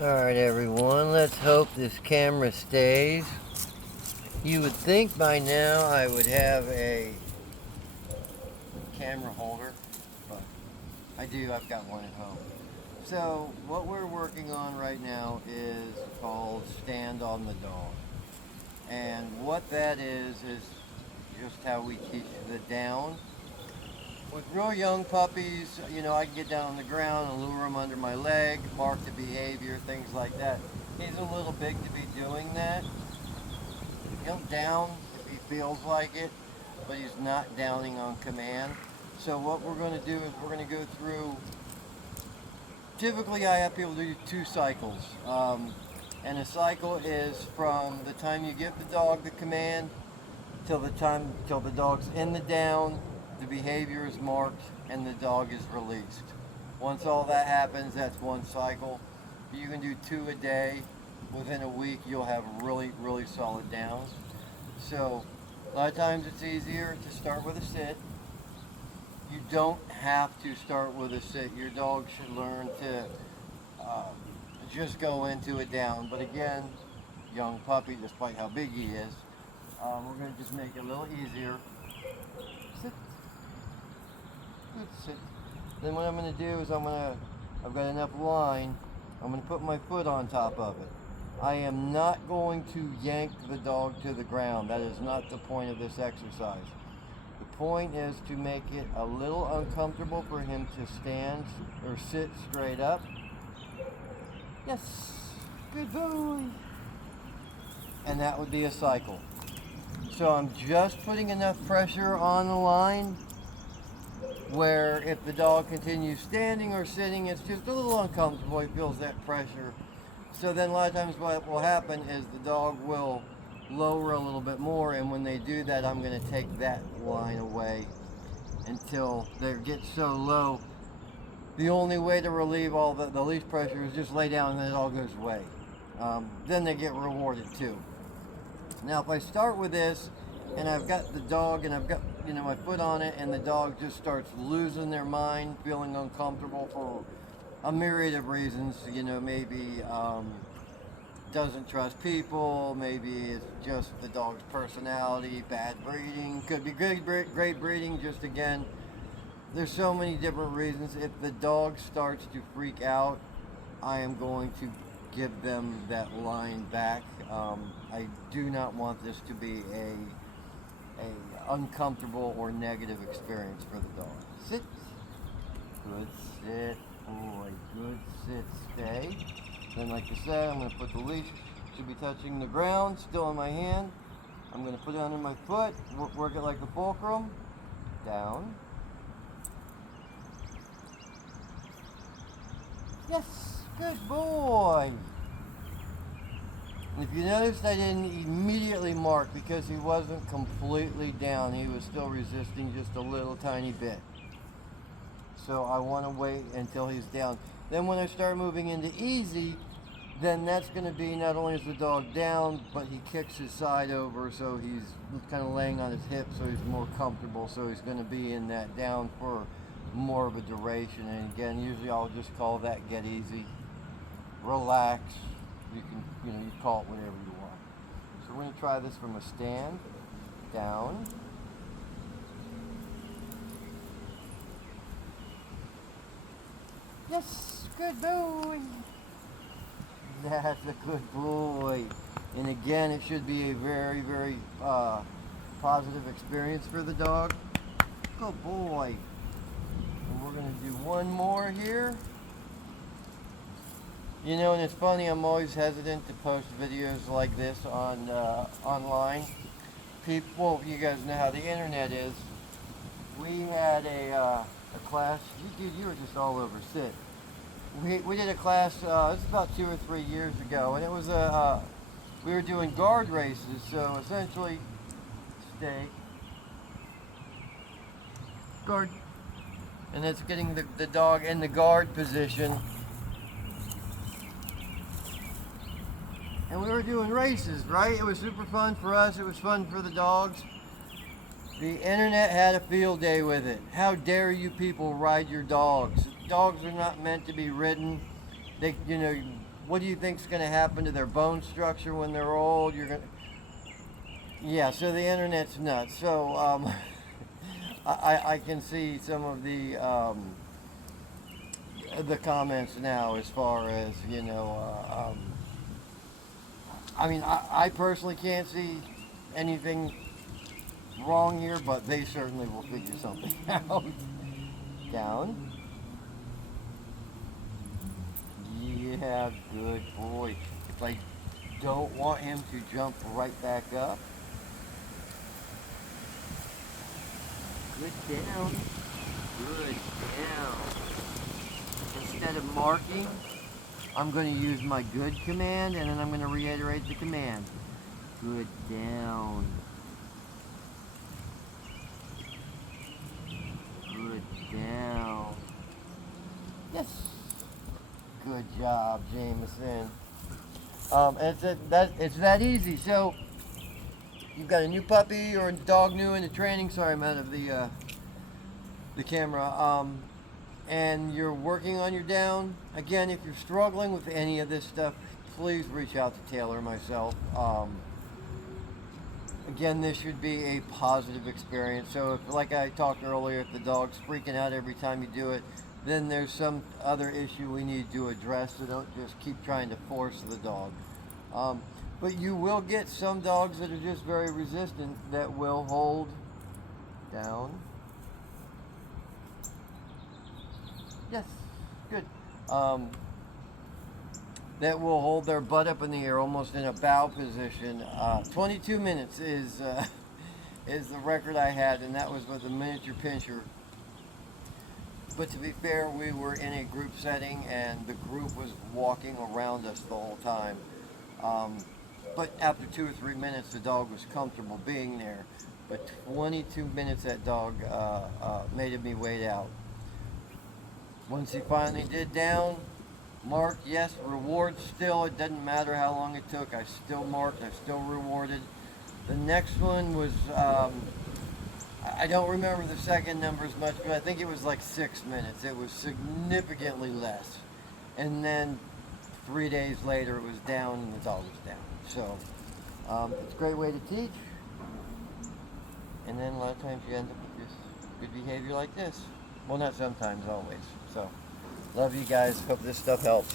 Alright everyone, let's hope this camera stays. You would think by now I would have a camera holder, but I do, I've got one at home. So what we're working on right now is called Stand on the Dog. And what that is just how we teach the down. With real young puppies, I can get down on the ground and lure him under my leg, mark the behavior, things like that. He's a little big to be doing that. He'll down if he feels like it, but he's not downing on command. So what we're going to do is we're going to go through, typically I have people do 2 cycles. And a cycle is from the time you give the dog the command till the dog's in the down, the behavior is marked, and the dog is released. Once all that happens, that's 1 cycle. You can do 2 a day. Within a week, you'll have really, really solid downs. So a lot of times it's easier to start with a sit. You don't have to start with a sit. Your dog should learn to just go into a down. But again, young puppy, despite how big he is, we're going to just make it a little easier. Sit. Good sit. Then what I'm going to do is I've got enough line, I'm going to put my foot on top of it. I am not going to yank the dog to the ground. That is not the point of this exercise. The point is to make it a little uncomfortable for him to stand or sit straight up. Yes, good boy. And that would be a cycle. So I'm just putting enough pressure on the line where if the dog continues standing or sitting, it's just a little uncomfortable. He feels that pressure. So then a lot of times what will happen is the dog will lower a little bit more, and when they do that, I'm going to take that line away until they get so low. The only way to relieve all the least pressure is just lay down and then it all goes away. Then they get rewarded too. Now if I start with this and I've got the dog and I've got my foot on it and the dog just starts losing their mind, feeling uncomfortable for a myriad of reasons, maybe doesn't trust people, maybe it's just the dog's personality, bad breeding, could be great breeding, just again, there's so many different reasons. If the dog starts to freak out, I am going to give them that line back. I do not want this to be a uncomfortable or negative experience for the dog. Sit. Good sit, boy. Good sit, stay. Then like I said, I'm going to put the leash, should be touching the ground, still in my hand. I'm going to put it under my foot, work it like the fulcrum. Down. Yes, good boy. And if you noticed, I didn't immediately mark because he wasn't completely down. He was still resisting just a little tiny bit. So I want to wait until he's down. Then when I start moving into easy, then that's going to be not only is the dog down, but he kicks his side over, so he's kind of laying on his hips, so he's more comfortable. So he's going to be in that down for more of a duration. And again, usually I'll just call that get easy, relax. You can, you call it whatever you want. So we're going to try this from a stand, down. Yes, good boy. That's a good boy. And again, it should be a very, very positive experience for the dog. Good boy. And we're going to do one more here. And it's funny, I'm always hesitant to post videos like this on online. People, you guys know how the internet is. We had a class, dude, you were just all over. Sit. We did a class, this was about 2 or 3 years ago, and it was we were doing guard races, so essentially, stay, guard, and that's getting the dog in the guard position. And we were doing races, right? It was super fun for us. It was fun for the dogs. The internet had a field day with it. How dare you people ride your dogs? Dogs are not meant to be ridden. They, what do you think is going to happen to their bone structure when they're old? You're going to, yeah, so the internet's nuts. So I can see some of the comments now as far as, I mean, I personally can't see anything wrong here, but they certainly will figure something out. Down. Yeah, good boy. If I don't want him to jump right back up. Good down. Good down. Instead of marking, I'm going to use my good command, and then I'm going to reiterate the command. Good down. Good down. Yes. Good job, Jameson. It's that easy. So you've got a new puppy or a dog new into training. Sorry, I'm out of the camera. And you're working on your down. Again, if you're struggling with any of this stuff, please reach out to Taylor or myself. Again, this should be a positive experience. So if, like I talked earlier, if the dog's freaking out every time you do it, then there's some other issue we need to address. So don't just keep trying to force the dog. But you will get some dogs that are just very resistant that will hold down. Yes, good. That will hold their butt up in the air, almost in a bow position. 22 minutes is the record I had, and that was with a miniature pinscher. But to be fair, we were in a group setting, and the group was walking around us the whole time. But after 2 or 3 minutes, the dog was comfortable being there. But 22 minutes, that dog made me wait out. Once he finally did down, marked, yes, reward still. It doesn't matter how long it took. I still marked, I still rewarded. The next one was, I don't remember the second numbers much, but I think it was like 6 minutes. It was significantly less. And then 3 days later, it was down and the dog was down. So it's a great way to teach. And then a lot of times you end up with just good behavior like this. Well, not sometimes, always. So, love you guys. Hope this stuff helps.